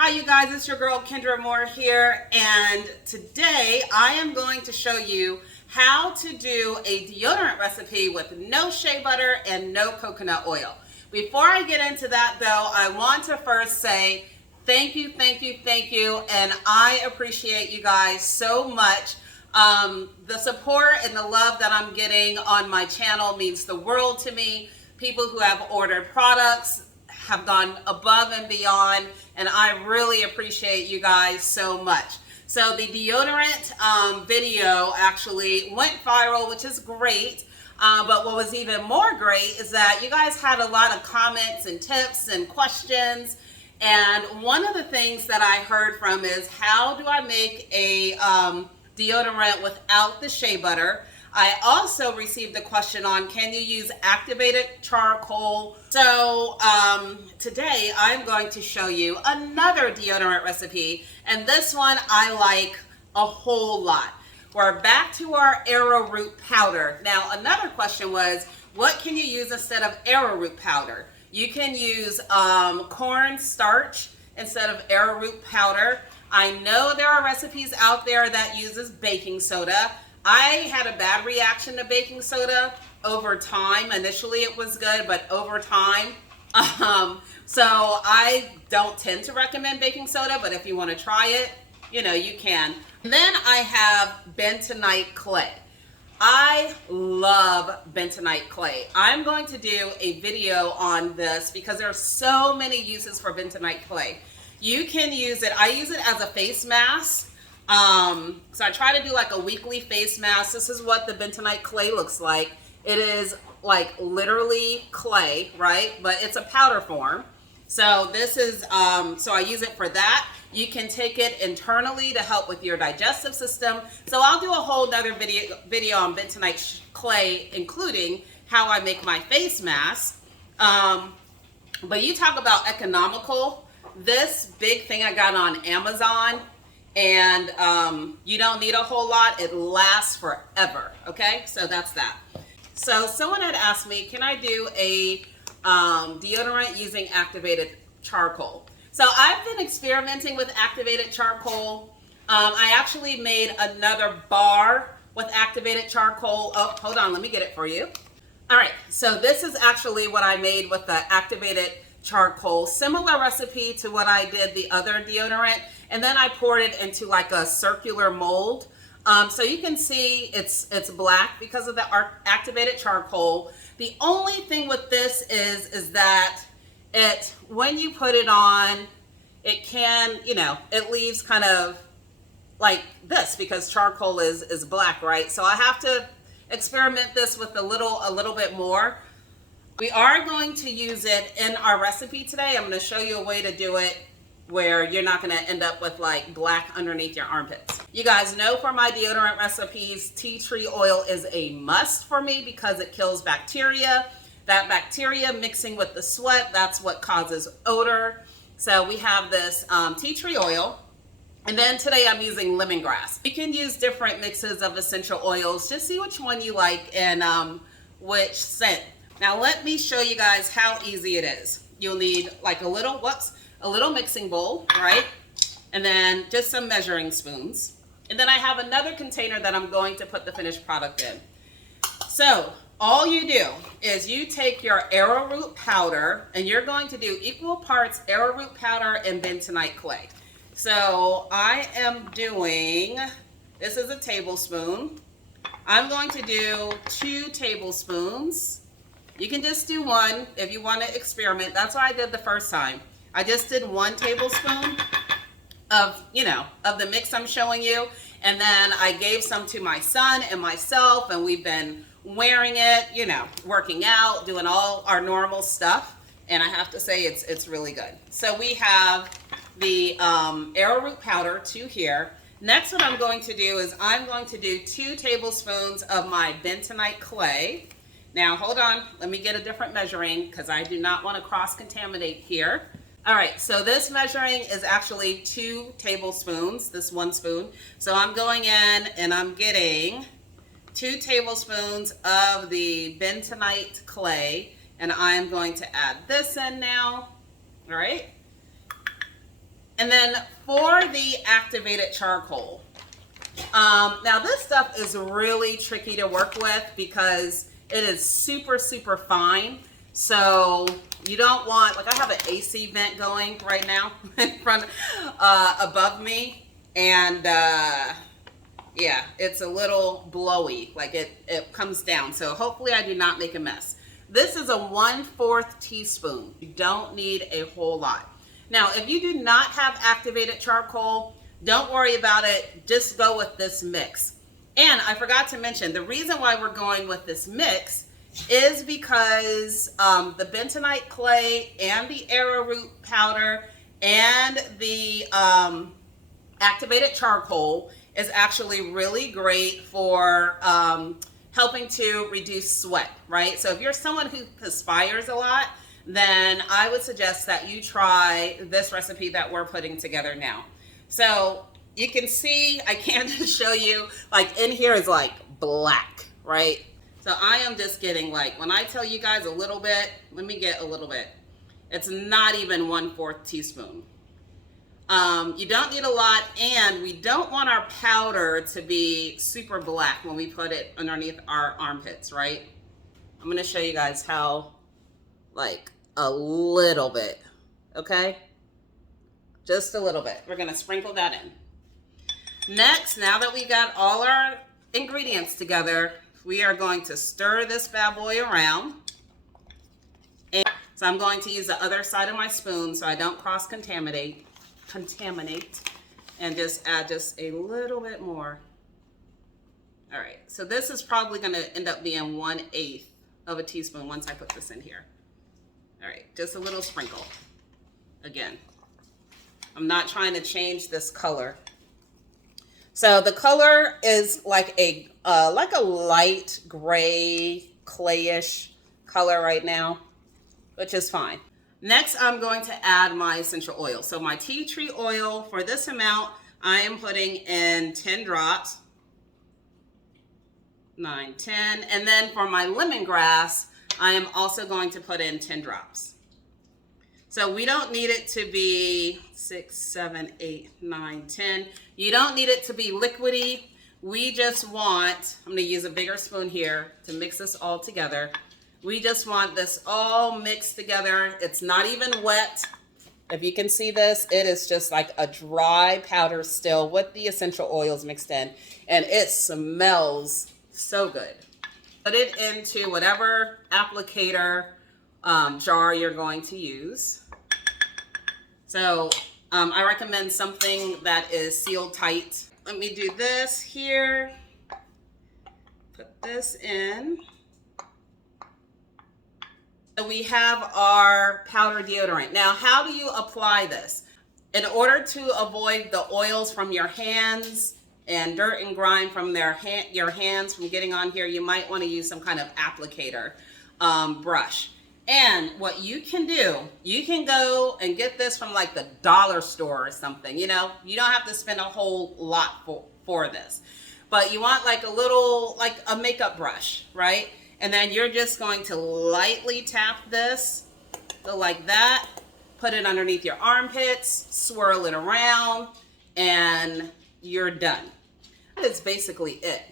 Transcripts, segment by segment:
Hi you guys, it's your girl Kendra Moore here, and today I am going to show you how to do a deodorant recipe with no shea butter and no coconut oil. Before I get into that though, I want to first say thank you, and I appreciate you guys so much. The support and the love that I'm getting on my channel means the world to me. People who have ordered products have gone above and beyond, and I really appreciate you guys so much. So the deodorant video actually went viral, which is great. But what was even more great is that you guys had a lot of comments and tips and questions. And one of the things that I heard from is, how do I make a deodorant without the shea butter? I also received a question on, can you use activated charcoal? So today I'm going to show you another deodorant recipe, and this one I like a whole lot. We're back to our arrowroot powder. Now another question was, what can you use instead of arrowroot powder? You can use corn starch instead of arrowroot powder. I know there are recipes out there that uses baking soda. I had a bad reaction to baking soda over time. Initially it was good, but over time. So I don't tend to recommend baking soda, but if you want to try it, you know, you can. And then I have bentonite clay. I love bentonite clay. I'm going to do a video on this because there are so many uses for bentonite clay. You can use it, I use it as a face mask. So I try to do like a weekly face mask. This is what the bentonite clay looks like. It is like literally clay, right? But it's a powder form. So this is, so I use it for that. You can take it internally to help with your digestive system. So I'll do a whole nother video on bentonite clay, including how I make my face mask. But you talk about economical. This big thing I got on Amazon, and you don't need a whole lot. It lasts forever. Okay, so that's that. So someone had asked me, can I do a deodorant using activated charcoal? So I've been experimenting with activated charcoal. I actually made another bar with activated charcoal. Oh, hold on, let me get it for you. All right, so this is actually what I made with the activated charcoal. Similar recipe to what I did the other deodorant. And then I poured it into like a circular mold. So you can see it's black because of the activated charcoal. The only thing with this is that when you put it on, it can, you know, it leaves kind of like this because charcoal is black, right? So I have to experiment this with a little bit more. We are going to use it in our recipe today. I'm going to show you a way to do it where you're not going to end up with like black underneath your armpits. You guys know for my deodorant recipes, tea tree oil is a must for me because it kills bacteria. That bacteria mixing with the sweat, that's what causes odor. So we have this tea tree oil. And then today I'm using lemongrass. You can use different mixes of essential oils. Just see which one you like and which scent. Now let me show you guys how easy it is. You'll need like a little mixing bowl, right? And then just some measuring spoons. And then I have another container that I'm going to put the finished product in. So all you do is you take your arrowroot powder and you're going to do equal parts arrowroot powder and bentonite clay. So I am doing, this is a tablespoon. I'm going to do 2 tablespoons. You can just do 1 if you want to experiment. That's what I did the first time. I just did 1 tablespoon of, you know, of the mix I'm showing you. And then I gave some to my son and myself, and we've been wearing it, you know, working out, doing all our normal stuff. And I have to say it's really good. So we have the arrowroot powder, 2 here. Next, what I'm going to do is I'm going to do 2 tablespoons of my bentonite clay. Now, hold on. Let me get a different measuring because I do not want to cross-contaminate here. All right, so this measuring is actually 2 tablespoons, this 1 spoon. So I'm going in and I'm getting 2 tablespoons of the bentonite clay, and I'm going to add this in now. All right. And then for the activated charcoal, now this stuff is really tricky to work with because it is super, super fine. So you don't want, like I have an AC vent going right now in front, above me. And yeah, it's a little blowy, like it comes down. So hopefully I do not make a mess. This is a 1/4 teaspoon. You don't need a whole lot. Now, if you do not have activated charcoal, don't worry about it. Just go with this mix. And I forgot to mention, the reason why we're going with this mix is because the bentonite clay and the arrowroot powder and the activated charcoal is actually really great for helping to reduce sweat, right? So if you're someone who perspires a lot, then I would suggest that you try this recipe that we're putting together now. So you can see, I can't just show you, like in here is like black, right? So I am just getting, like, when I tell you guys a little bit, let me get a little bit. It's not even 1/4 teaspoon. You don't need a lot, and we don't want our powder to be super black when we put it underneath our armpits, right? I'm going to show you guys how, like a little bit, okay? Just a little bit. We're going to sprinkle that in. Next, now that we got all our ingredients together, we are going to stir this bad boy around. And so I'm going to use the other side of my spoon so I don't cross-contaminate. And just add just a little bit more. All right, so this is probably going to end up being 1/8 of a teaspoon once I put this in here. All right, just a little sprinkle. Again, I'm not trying to change this color. So the color is like a light gray, clayish color right now, which is fine. Next, I'm going to add my essential oil. So my tea tree oil, for this amount, I am putting in 10 drops. 9, 10. And then for my lemongrass, I am also going to put in 10 drops. So we don't need it to be 6, 7, 8, 9, 10. You don't need it to be liquidy. We just want, I'm going to use a bigger spoon here to mix this all together. We just want this all mixed together. It's not even wet. If you can see this, it is just like a dry powder still with the essential oils mixed in. And it smells so good. Put it into whatever applicator jar you're going to use. So I recommend something that is sealed tight. Let me do this here. Put this in. So we have our powder deodorant. Now, how do you apply this? In order to avoid the oils from your hands and dirt and grime from your hands from getting on here, you might want to use some kind of applicator brush. And what you can do, you can go and get this from like the dollar store or something. You know, you don't have to spend a whole lot for this. But you want like a little, like a makeup brush, right? And then you're just going to lightly tap this, go like that, put it underneath your armpits, swirl it around, and you're done. That's basically it.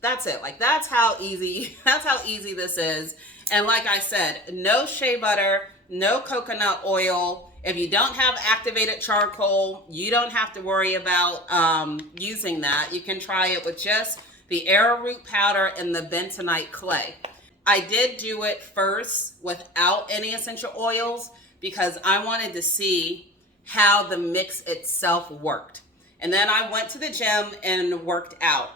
That's it. Like that's how easy this is. And like I said, no shea butter, no coconut oil. If you don't have activated charcoal, you don't have to worry about using that. You can try it with just the arrowroot powder and the bentonite clay. I did do it first without any essential oils because I wanted to see how the mix itself worked. And then I went to the gym and worked out.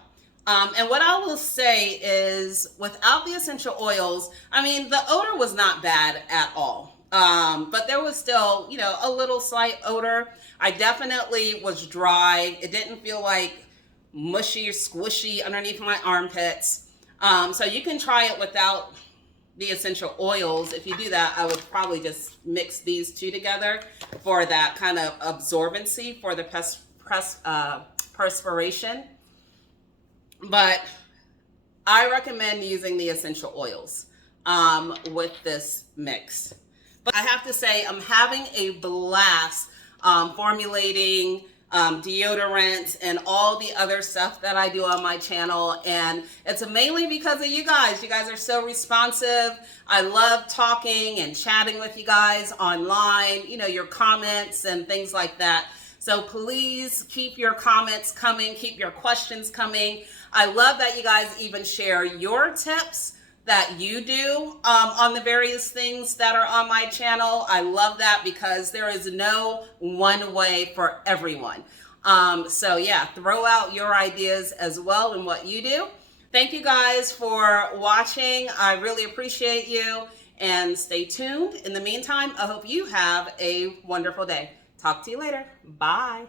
And what I will say is without the essential oils, I mean, the odor was not bad at all. But there was still, you know, a little slight odor. I definitely was dry. It didn't feel like mushy or squishy underneath my armpits. So you can try it without the essential oils. If you do that, I would probably just mix these two together for that kind of absorbency for the perspiration. But I recommend using the essential oils with this mix. But I have to say, I'm having a blast formulating deodorant and all the other stuff that I do on my channel. And it's mainly because of you guys. You guys are so responsive. I love talking and chatting with you guys online, you know, your comments and things like that. So please keep your comments coming, keep your questions coming. I love that you guys even share your tips that you do on the various things that are on my channel. I love that because there is no one way for everyone. So yeah, throw out your ideas as well in what you do. Thank you guys for watching. I really appreciate you, and stay tuned. In the meantime, I hope you have a wonderful day. Talk to you later. Bye.